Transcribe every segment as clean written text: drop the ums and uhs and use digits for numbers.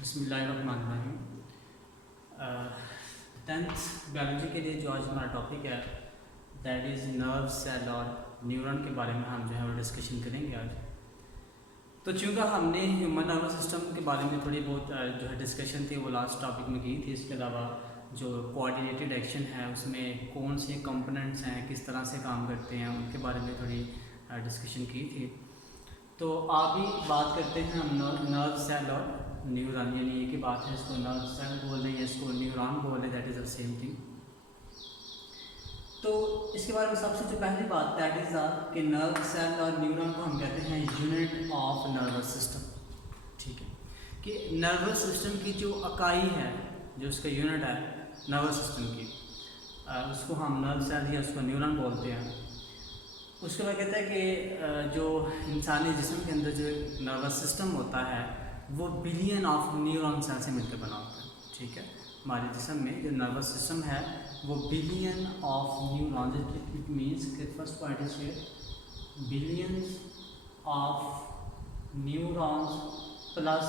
बिस्मिल्लाहिर्रहमानिर्रहीम। 10th biology के लिए जो आज हमारा टॉपिक है दैट इज़ नर्व सेल और न्यूरॉन के बारे में हम जो है वो डिस्कशन करेंगे आज। तो चूँकि हमने ह्यूमन नर्वस सिस्टम के बारे में थोड़ी बहुत जो है डिस्कशन थी वो लास्ट टॉपिक में की थी। इसके अलावा जो कोऑर्डिनेटेड एक्शन है उसमें कौन से कंपोनेंट्स हैं, किस तरह से काम करते हैं, उनके बारे में थोड़ी डिस्कशन की थी। तो अभी बात करते हैं हम नर्व सेल और न्यूरॉन, यानी एक ही बात है, इसको नर्व सेल बोल रहे हैं, इसको न्यूरॉन बोल रहे हैं, that is the same thing. तो इसके बारे में सबसे जो पहली बात दैट इज़ कि नर्व सेल और न्यूरॉन को हम कहते हैं यूनिट ऑफ नर्वस सिस्टम। ठीक है, कि नर्वस सिस्टम की जो इकाई है, जो उसका यूनिट है नर्वस सिस्टम की, उसको हम नर्व सेल या उसको न्यूरॉन बोलते हैं। उसके बाद कहता है कि जो इंसानी जिस्म के अंदर जो नर्वस सिस्टम होता है वो बिलियन ऑफ न्यूरॉन सेल से मिलकर बना होता है। ठीक है, हमारे जिस्म में जो नर्वस सिस्टम है वो billion of neuron, it means कि first point is here billions of neurons plus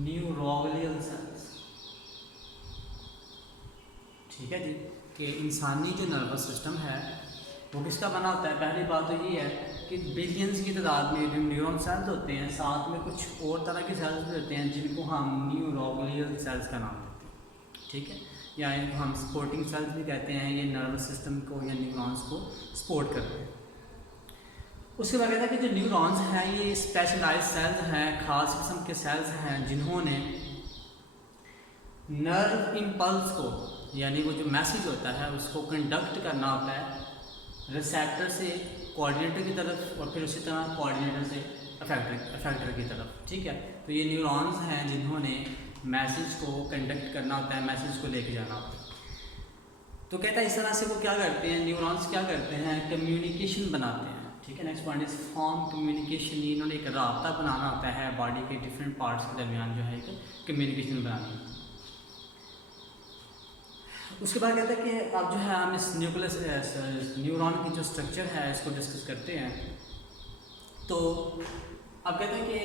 neuroglial cells. ठीक है जी, कि इंसानी जो नर्वस सिस्टम है वो किसका बना होता है। पहली बात तो ये है कि बिलियंस की तादाद में जो न्यूरॉन सेल्स होते हैं, साथ में कुछ और तरह के सेल्स भी होते हैं जिनको हम न्यूरोग्लियल सेल्स का नाम देते हैं। ठीक है, या इनको हम सपोर्टिंग सेल्स भी कहते हैं। ये नर्वस सिस्टम को या न्यूरॉन्स को सपोर्ट करते हैं। उसके बाद कहता है कि जो न्यूरॉन्स हैं ये स्पेशलाइज सेल्स हैं, खास किस्म के सेल्स हैं जिन्होंने नर्व इम्पल्स को, यानी वो जो मैसेज होता है उसको कंडक्ट करना होता है रिसेप्टर से कोऑर्डिनेटर की तरफ और फिर उसी तरह कोऑर्डिनेटर से अफेक्टर की तरफ। ठीक है, तो ये न्यूरॉन्स हैं जिन्होंने मैसेज को कंडक्ट करना होता है, मैसेज को लेके जाना होता है। तो कहता है इस तरह से वो क्या करते हैं, न्यूरॉन्स क्या करते हैं, कम्युनिकेशन बनाते हैं। ठीक है, next point is form communication. इन्होंने एक राब्ता बनाना होता है बॉडी के डिफरेंट पार्ट्स के दरमियान, जो है एक कम्युनिकेशन बनानी है। उसके बाद कहता है कि अब जो है हम इस न्यूरॉन की जो स्ट्रक्चर है इसको डिस्कस करते हैं। तो अब कहते हैं कि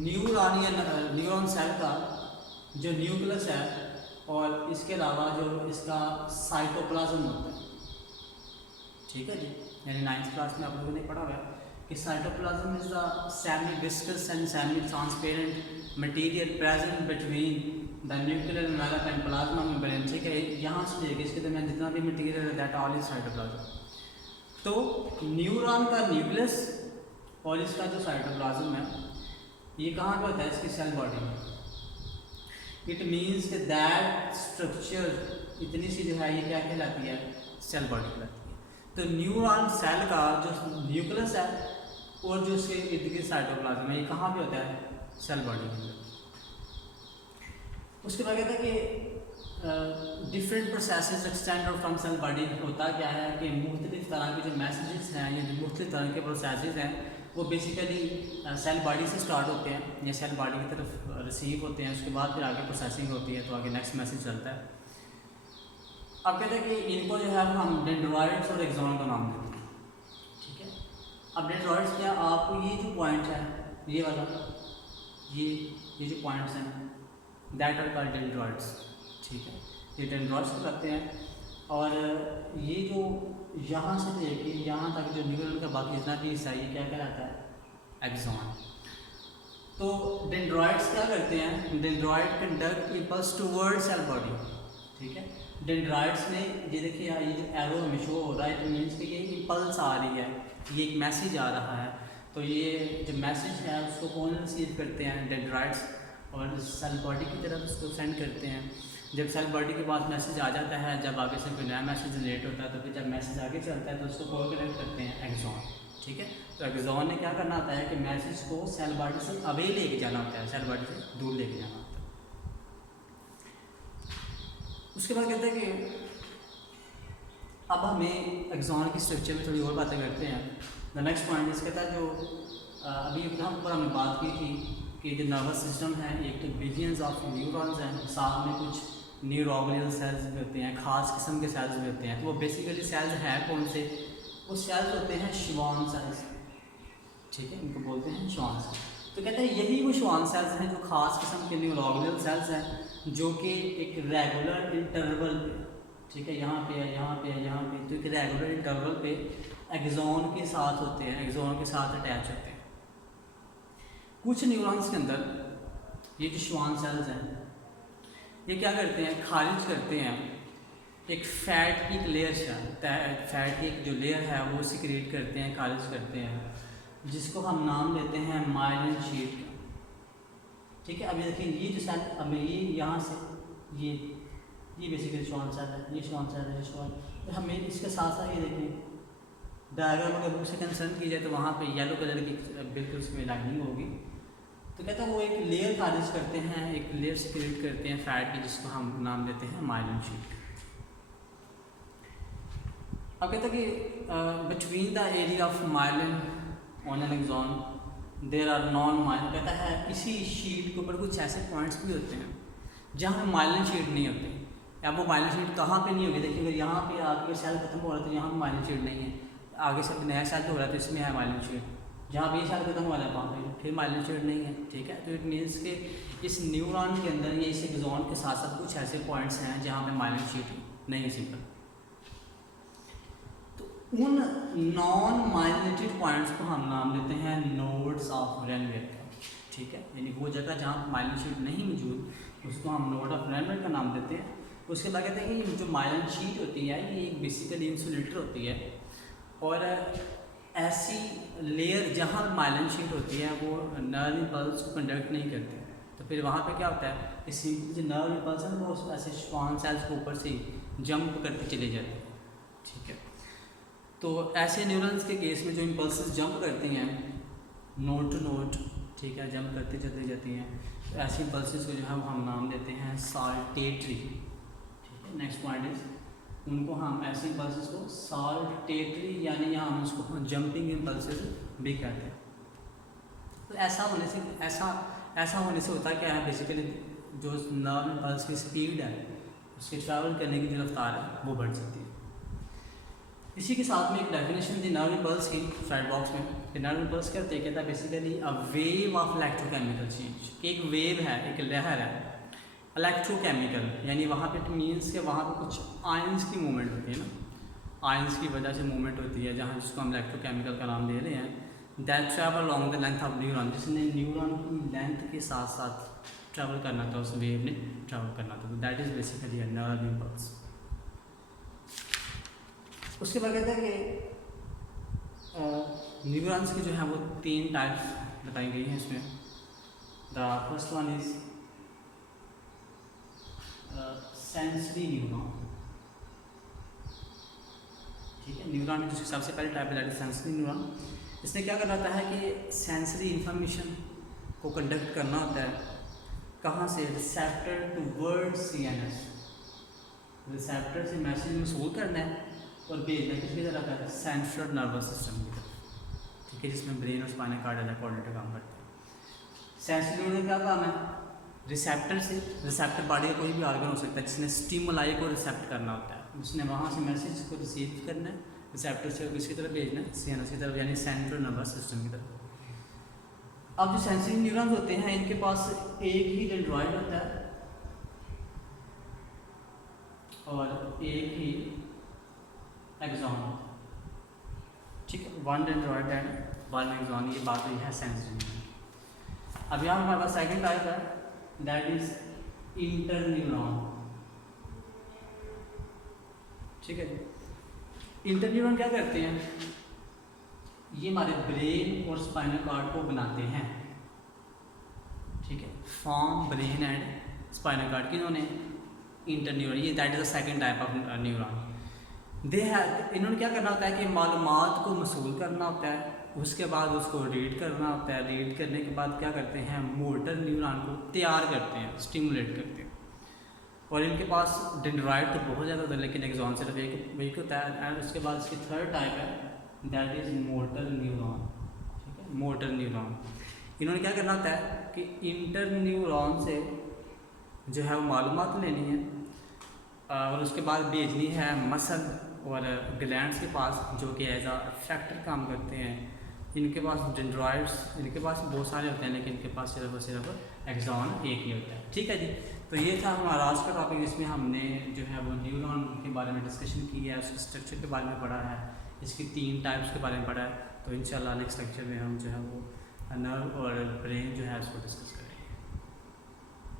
न्यूरॉन या न्यूरॉन सेल का जो न्यूक्लियस है और इसके अलावा जो इसका साइटोप्लाज्म होता है। ठीक है जी, यानी 9th क्लास में आप लोगों ने पढ़ा हुआ है कि cytoplasm is the semi viscous and semi transparent material present between the nuclear envelope and plasma membrane. ठीक है, यहाँ से लेके इसके दरमियान जितना भी मटेरियल है दैट ऑल इज साइटोप्लाज्म। तो न्यूरॉन का न्यूक्लियस और इसका जो साइटोप्लाज्म है ये कहाँ पे होता है, इसकी सेल बॉडी में। इट मीन्स कि दैट स्ट्रक्चर इतनी सी जो है ये क्या कहलाती है, सेल बॉडी कहलाती है। तो न्यूरॉन सेल का जो न्यूक्लियस है और जो उसके इर्द गिर्द साइटोप्लाज्म है ये कहाँ पे होता है, सेल बॉडी के अंदर। उसके बाद कहता है कि different processes extend out from cell body. होता क्या है कि मुख्तलिफ तरह के जो मैसेजेस हैं या जो मुख्तलिफ तरह के प्रोसेसेस हैं वो बेसिकली सेल बॉडी से स्टार्ट होते हैं या सेल बॉडी की तरफ रिसीव होते हैं। उसके बाद फिर आगे प्रोसेसिंग होती है तो आगे नेक्स्ट मैसेज चलता है। अब कहते हैं कि इनको जो है हम डेंड्रॉइड्स और एक्सॉन का नाम देते हैं। ठीक है, अब डेंड्रॉइड्स क्या, आपको ये जो पॉइंट है ये वाला, ये जो पॉइंट्स हैं दैट आर कॉल्ड डेंड्रॉइड्स। ठीक है, ये डेंड्रॉइड्स को कहते हैं। और ये जो यहाँ से लेके यहाँ तक जो न्यूरॉन का बाकी जितना भी हिस्सा है ये क्या कहलाता है, एक्सॉन। तो डेंड्रॉइड्स क्या करते हैं, dendrite conduct impulse toward cell body. ठीक है, डेंड्रॉइड्स में ये देखिए ये जो एरो हमें शो हो रहा है, इट मीन्स कि ये इम्पल्स आ रही है, ये एक मैसेज आ रहा है। तो ये जो मैसेज है उसको कौन रिसीव करते हैं, डेंड्रॉइड्स, और सेल बॉडी की तरफ उसको सेंड करते हैं। जब सेल बॉडी के पास मैसेज आ जाता है, जब आगे से कोई नया मैसेज जनरेट होता है तो फिर जब मैसेज आगे चलता है तो उसको कॉल कनेक्ट करते हैं एक्सॉन। ठीक है, तो एक्सॉन ने क्या करना होता है कि मैसेज को सेल बॉडी से अवे लेके जाना होता है, सेल बॉडी से दूर लेके जाना होता है। उसके बाद कहते हैं कि अब हमें एक्सॉन की स्ट्रक्चर में थोड़ी और बातें करते हैं। द नेक्स्ट पॉइंट इस कहता है जो अभी यहाँ पर हमने बात की थी कि जो नर्वस सिस्टम है एक तो बिलियंस ऑफ न्यूरॉन्स हैं, साथ में कुछ न्यूरोग्लियल सेल्स भी होते हैं, ख़ास किस्म के सेल्स भी होते हैं। तो वो बेसिकली सेल्स हैं कौन से, वो सेल्स होते हैं श्वान सेल्स। ठीक है, इनको बोलते हैं श्वान सेल्स। तो कहते हैं यही वो श्वान सेल्स हैं जो खास किस्म के न्यूरोनल सेल्स हैं जो कि एक रेगुलर इंटरवल पे, ठीक है, यहाँ पे है, यहाँ पे है, यहाँ पे, तो एक रेगुलर इंटरवल पे एक्सॉन के साथ होते हैं, एक्सॉन के साथ अटैच होते हैं। कुछ न्यूरॉन्स के अंदर ये जो श्वान सेल्स हैं ये क्या करते हैं, खारिज करते हैं एक फैट की एक लेयर से, फैट की एक जो लेयर है वो सिक्रेट करते हैं, खारिज करते हैं, जिसको हम नाम देते हैं माइलिन शीट का, ठीक है। अभी देखिए ये जो सेल, अब ये यहाँ से ये बेसिकली श्वान सेल है, ये श्वान सेल है, श्वान, तो हमें इसके साथ साथ ये देखें डायग्राम अगर बुक से कंसर्न की जाए तो वहाँ पे येलो कलर की बिल्कुल इसमें लाइनिंग होगी। तो कहता है वो एक लेयर खारिज करते हैं, एक लेयर सिक्रेट करते हैं फैट की, जिसको हम नाम देते हैं माइलिन शीट। अब कहता है कि between the area of myelin on an axon there are non myelin, कहता है इसी शीट के ऊपर कुछ ऐसे पॉइंट्स भी होते हैं जहाँ माइलिन शीट नहीं होती। अब वो माइलिन शीट कहाँ पे नहीं होगी, देखिए अगर यहाँ पे आपके सेल खत्म हो रहा है तो यहाँ पर माइलिन शीट नहीं है, आगे से नया सेल हो रहा है तो इसमें है माइलिन शीट, जहाँ पे ये सेल खत्म हो रहा है वहाँ पे फिर माइलिन शीट नहीं है, ठीक है। तो इट मीन्स कि इस न्यूरॉन के अंदर या इस एक्सॉन के साथ साथ कुछ ऐसे पॉइंट्स हैं जहाँ पे माइलिन शीट नहीं है सिंपल। तो उन नॉन माइलिनेटेड पॉइंट्स को हम नाम देते हैं नोड्स ऑफ रेनवेयर का, ठीक है, यानी वो जगह जहाँ माइलिन शीट नहीं मौजूद उसको हम नोड ऑफ रेनवेयर का नाम देते हैं। उसके बाद कहते हैं कि जो माइलिन शीट होती है ये एक बेसिकली इंसुलेटर होती है, और ऐसी लेयर जहाँ माइलिन शीट होती है वो नर्व इम्पल्स को कंडक्ट नहीं करती, तो फिर वहाँ पे क्या होता है, इस जो नर्व इम्पल्स है वो ऐसे श्वान सेल्स के ऊपर से जंप करके चले जाते हैं, ठीक है। तो ऐसे न्यूरॉन्स के केस में जो इम्पल्सेस जंप करती हैं नोड टू नोड, ठीक है, जंप करती चलती जाती हैं, तो ऐसी इम्पल्सेस को जो है वो हम नाम देते हैं साल्टेटरी, ठीक है। नेक्स्ट पॉइंट इज उनको हम ऐसे इम्पल्सेस को साल्टेटरी यानी यहाँ हम उसको जंपिंग इम्पल्सेस भी कहते हैं। तो ऐसा होने से होता क्या है, बेसिकली जो नर्व इम्पल्स की स्पीड है उसके ट्रैवल करने की जो रफ्तार है वो बढ़ सकती है। इसी के साथ में एक डेफिनेशन थी नर्व इम्पल्स की फ्राइड बॉक्स में, कि नर्व इम्पल्स कहते हैं, कहता है basically a wave of electrochemical change, कि एक वेव है, एक लहर है इलेक्ट्रोकेमिकल, यानी वहाँ पे इट मीन्स के वहाँ पे कुछ आयंस की मूवमेंट होती है ना, आयंस की वजह से मूवमेंट होती है, जहाँ जिसको हम इलेक्ट्रोकेमिकल का नाम दे रहे हैं, that travel along the length of neuron, जिसने न्यूरॉन की लेंथ के साथ साथ ट्रैवल करना था, उस वेव ने ट्रैवल करना था, तो that is basically a nerve impulse. उसके बाद कहते हैं कि न्यूरॉन्स की जो है वो 3 टाइप्स बताई गई हैं इसमें। The first one is sensory neuron, ठीक है। न्यूरॉन की सबसे पहली टाइप है दैट इज सेंसरी न्यूरॉन। इसने क्या करना होता है कि सेंसरी इंफॉर्मेशन को कंडक्ट करना होता है, कहाँ से, receptor toward CNS, receptor से मैसेज वसूल करना है और भेजना किसकी तरफ है, सेंट्रल नर्वस सिस्टम की तरफ, ठीक है, जिसमें ब्रेन और स्पाइनल कॉर्ड है कोऑर्डिनेटर काम करते हैं। सेंसरी न्यूरॉन का काम है रिसेप्टर से, रिसेप्टर बॉडी का कोई भी ऑर्गन हो सकता है जिसने स्टिमुलाई को रिसेप्ट करना होता है, उसने वहाँ से मैसेज को रिसीव करना है, रिसेप्टर से किसकी तरफ भेजना है, CNS की तरफ, यानी सेंट्रल नर्वस सिस्टम की तरफ। अब जो सेंसरी न्यूरॉन्स होते हैं इनके पास एक ही डेंड्रॉइड होता है और एक ही एक्सॉन, ठीक है, 1 डेंड्रॉइड एंड 1 एक्सॉन, ये बात हुई है सेंसरी न्यूरॉन। अब यहाँ हमारे पास सेकंड टाइप है दैट इज इंटरन्यूरॉन, ठीक है। इंटरन्यूरॉन क्या करते हैं, ये हमारे ब्रेन और स्पाइनल कॉर्ड को बनाते हैं, ठीक है, form brain and spinal cord की इन्होंने इंटरन्यूरॉन, ये that is the second type of neuron. इन्होंने क्या करना होता है कि मालूमात को मसूल करना होता है, उसके बाद उसको रीड करना होता है, रीड करने के बाद क्या करते हैं, मोटर न्यूरॉन को तैयार करते हैं, स्टिमुलेट करते हैं, और इनके पास डेंड्राइट तो बहुत ज़्यादा होता है लेकिन एक्सॉन सिर्फ एक होता है। एंड उसके बाद इसकी थर्ड टाइप है दैट इज़ मोटर न्यूरॉन, ठीक है, मोटर न्यूरॉन। इन्होंने क्या करना होता है कि इंटर न्यूरॉन से जो है वो मालूमात लेनी है और उसके बाद भेजनी है मसल और ग्लैंड्स के पास, जो कि एज अ फैक्टर काम करते हैं इनके पास डेंड्रॉइड्स, इनके पास बहुत सारे होते हैं लेकिन इनके पास सिर्फ और सिर्फ एक्सॉन एक ही होता है। ठीक है जी, तो ये था हमारा आज का टॉपिक, जिसमें हमने जो है वो न्यूरॉन के बारे में डिस्कशन की है, उसके स्ट्रक्चर के बारे में पढ़ा है, इसकी 3 टाइप्स के बारे में पढ़ा है। तो इंशाल्लाह नेक्स्ट लेक्चर में हम जो है वो नर्व और ब्रेन जो है उसको डिस्कस करेंगे।